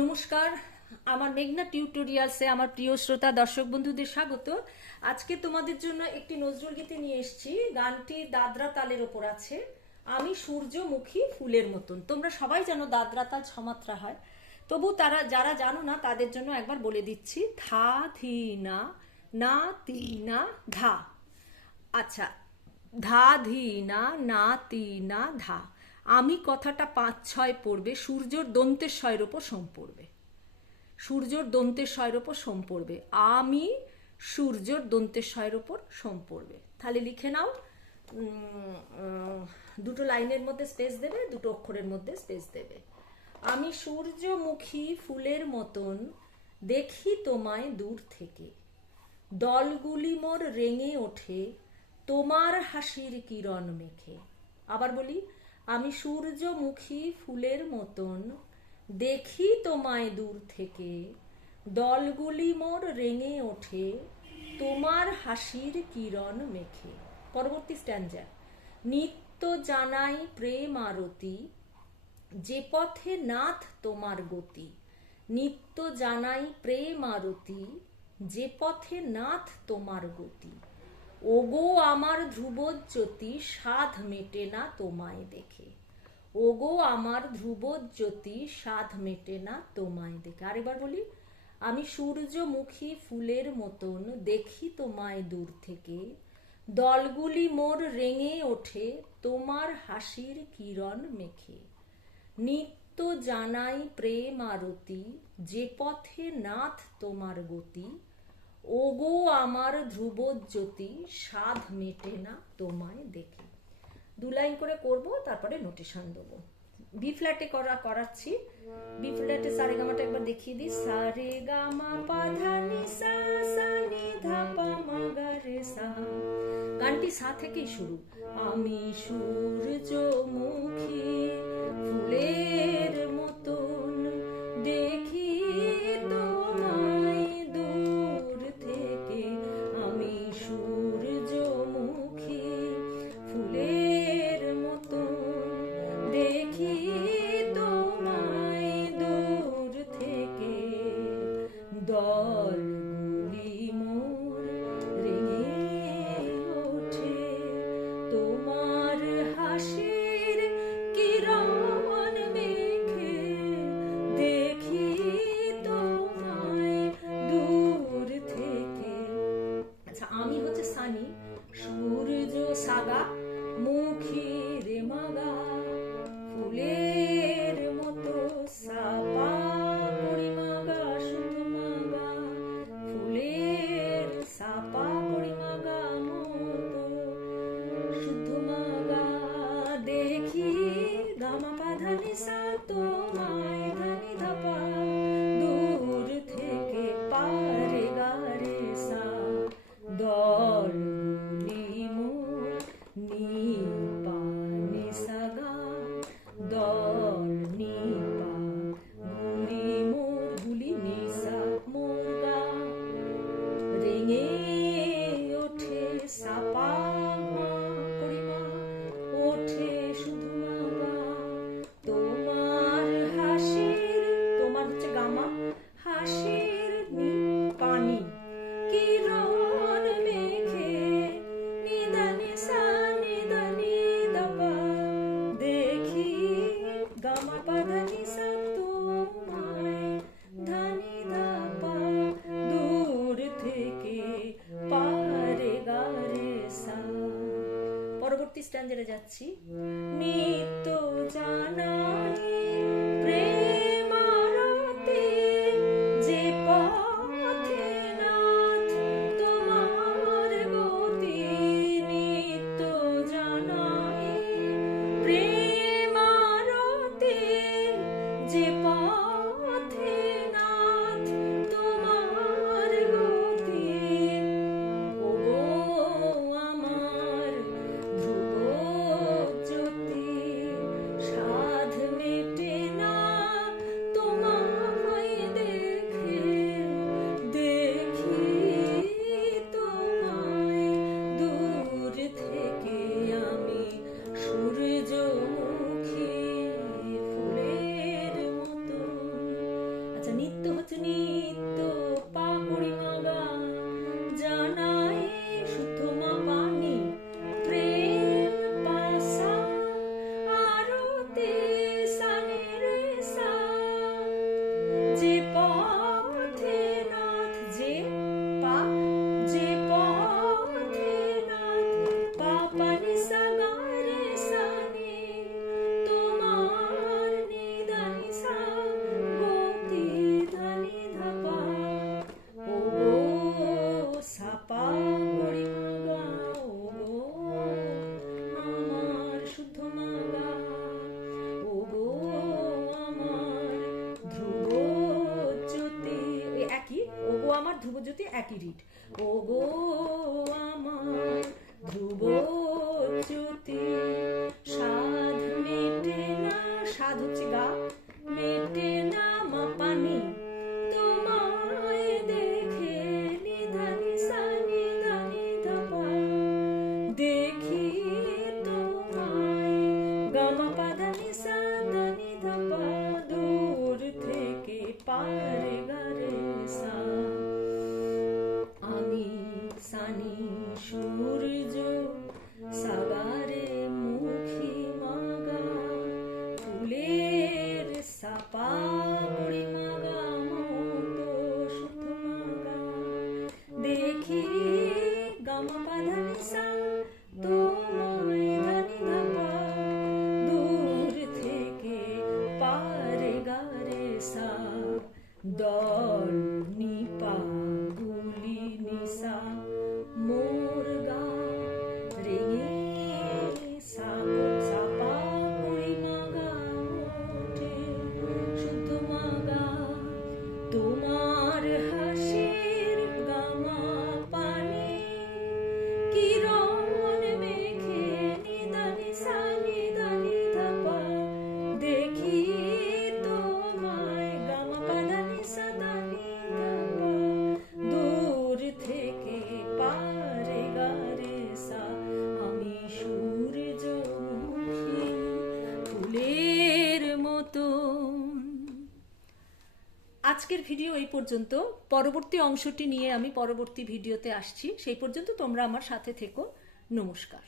নমস্কার, আমার মেঘনা টিউটোরিয়ালসে আমার প্রিয় শ্রোতা, দর্শক বন্ধুদের স্বাগত। আজকে তোমাদের জন্য একটি নজরুল গীতি নিয়ে এসেছি। গানটি দাদরা তালের ওপর আছে। আমি সূর্যমুখী ফুলের মতন। তোমরা সবাই জানো দাদরা তাল ছমাত্রা হয়। তবু তারা, যারা জানো না, তাদের জন্য একবার বলে দিচ্ছি, ধা, ধি, না না, তি, না ধা আচ্ছা ধা, ধি, না না, তি, না, ধা। আমি কথাটা পাঁচ ছয় পড়বে, সূর্যর দন্তেশ্বয়ের ওপর সোম পড়বে। সূর্যর দন্তেশ্বয়ের ওপর সোম পড়বে। আমি সূর্যর দন্তেশ্বয়ের ওপর সোম পড়বে। তাহলে লিখে নাও দুটো লাইনের মধ্যে স্পেস দেবে, দুটো অক্ষরের মধ্যে স্পেস দেবে। আমি সূর্যমুখী ফুলের মতন দেখি তোমায় দূর থেকে। দলগুলি মোর রেঙে ওঠে, তোমার হাসির কিরণ মেখে। আবার বলি আমি সূর্যমুখী ফুলের মতন, দেখি তোমায় দূর থেকে। দলগুলি মোর রেঙে ওঠে, তোমার হাসির কিরণ মেখে। পরবর্তী স্ট্যান্ডার, নিত্য জানাই প্রেম আরতি, যে পথে নাথ তোমার গতি। নিত্য জানাই প্রেম আরতি, যে পথে নাথ তোমার গতি। ওগো আমার ধ্রুবজ্যোতি, সাধ মেটে না তোমায় দেখে। ওগো আমার ধ্রুবজ্যোতি, সাধ মেটে না তোমায় দেখে। আরেকবার বলি, আমি সূর্যমুখী ফুলের মতন দেখি তোমায় দূর থেকে। দলগুলি মোর রেঙে ওঠে, তোমার হাসির কিরণ মেখে। নিত্য জানাই প্রেম আরতি, যে পথে নাথ তোমার গতি ওগো আমার ধ্রুবজ্যোতি সাধ মেটে না তোমায় দেখে। দু লাইন করে করব, তারপরে নোটেশন দেবো। বি ফ্ল্যাটে করা, করাচ্ছি। বি ফ্ল্যাটে সারে গামাটা একবার দেখিয়ে দিই। সারে গামা পাধা নি সা সা নি ধা পা মা গা রে সা। গানটি সা থেকেই শুরু। আমি সূর্যমুখী ফুলের সূর্য সাদা মুখী রে মাগা ফুলের স্ট্যান্ডারে যাচ্ছি। নিত্য জানাই পথ নিত্য পাপড়ি মাগা ধ্রুবজ্যোতি একই রিট ও গো আমার ধ্রুব আজকের ভিডিও এই পর্যন্ত। পরবর্তী অংশটি নিয়ে আমি পরবর্তী ভিডিওতে আসছি। সেই পর্যন্ত তোমরা আমার সাথে থেকো। নমস্কার।